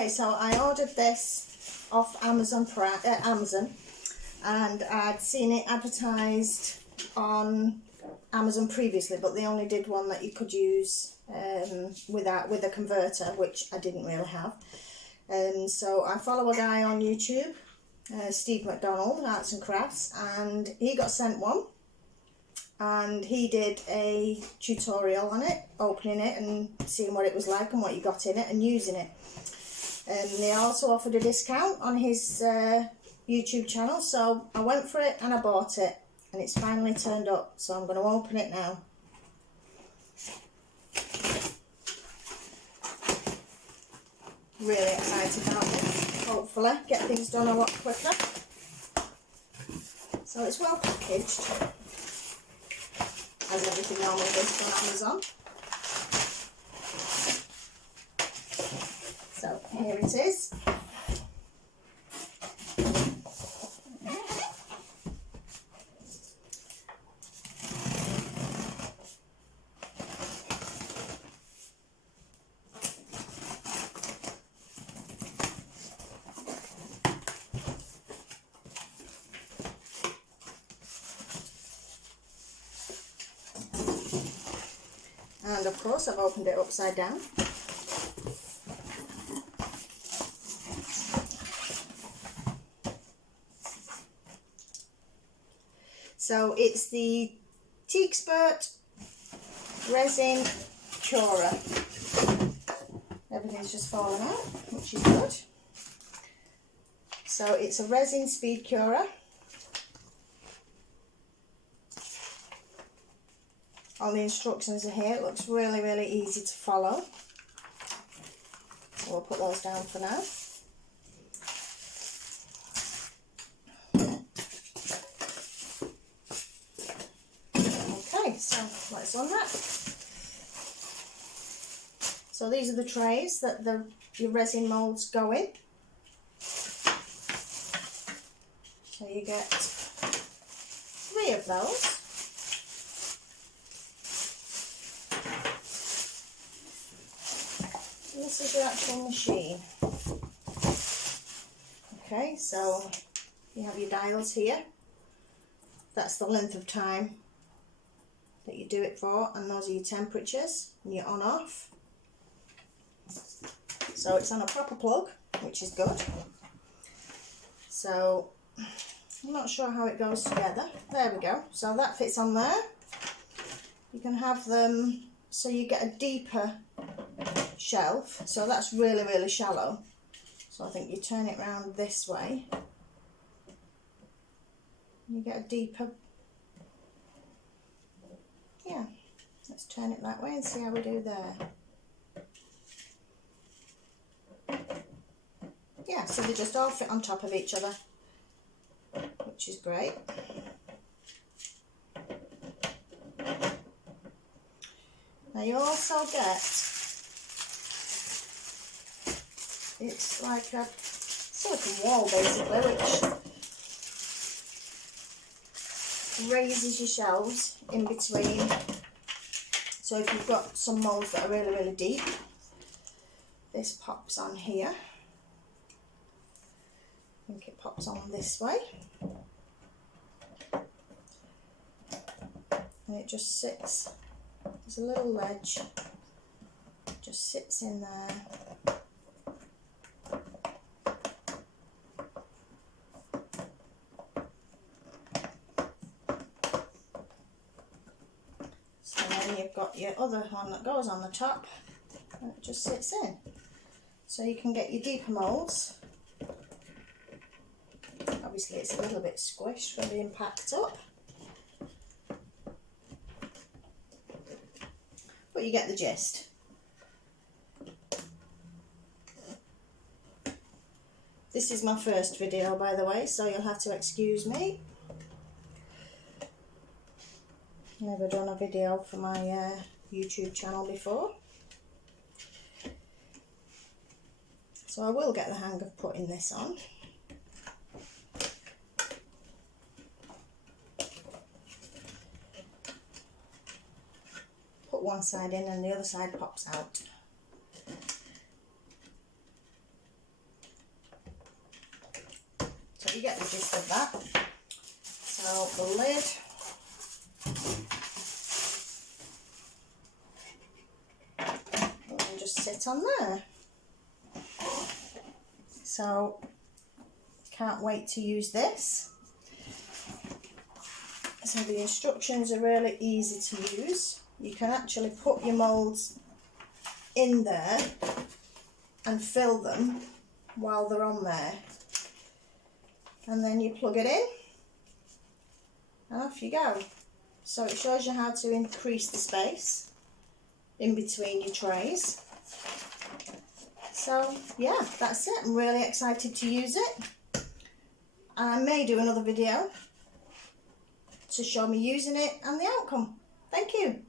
Okay, so I ordered this off Amazon, and I'd seen it advertised on Amazon previously, but they only did one that you could use with a converter, which I didn't really have. So I follow a guy on YouTube, Steve McDonald, Arts and Crafts, and he got sent one, and he did a tutorial on it, opening it and seeing what it was like and what you got in it and using it. And they also offered a discount on his YouTube channel, so I went for it and I bought it, and it's finally turned up, so I'm going to open it now. Really excited about this. Hopefully get things done a lot quicker. So it's well packaged, as everything normally is on Amazon. So here it is. And of course I've opened it upside down. So it's the Teexpert resin curer. Everything's just fallen out, which is good. So it's a resin speed curer. All the instructions are here. It looks really, really easy to follow. So we'll put those down for now. Okay, so let's unwrap. So these are the trays that your resin moulds go in. So you get 3 of those. This is the actual machine. Okay, so you have your dials here. That's the length of time that you do it for, and those are your temperatures and your on off. So it's on a proper plug, which is good. So I'm not sure how it goes together. There we go. So that fits on there. You can have them so you get a deeper shelf. So that's really, really shallow. So I think you turn it round this way. You get a deeper. Yeah, let's turn it that way and see how we do there. Yeah, so they just all fit on top of each other, which is great. Now you also get, it's like a silicone wall basically, which raises your shelves in between. So if you've got some moulds that are really, really deep, this pops on here. I think it pops on this way. And it just sits, there's a little ledge, just sits in there. So then you've got your other one that goes on the top, and it just sits in. So you can get your deeper moulds. Obviously it's a little bit squished from being packed up, but you get the gist. This is my first video, by the way, so you'll have to excuse me. Never done a video for my YouTube channel before, so I will get the hang of putting this on. Put one side in and the other side pops out. you get the gist of that. So the lid, will just sit on there. So can't wait to use this. So the instructions are really easy to use. You can actually put your moulds in there and fill them while they're on there, and then you plug it in and off you go. So it shows you how to increase the space in between your trays. So yeah, that's it. I'm really excited to use it. I may do another video to show me using it and the outcome. Thank you.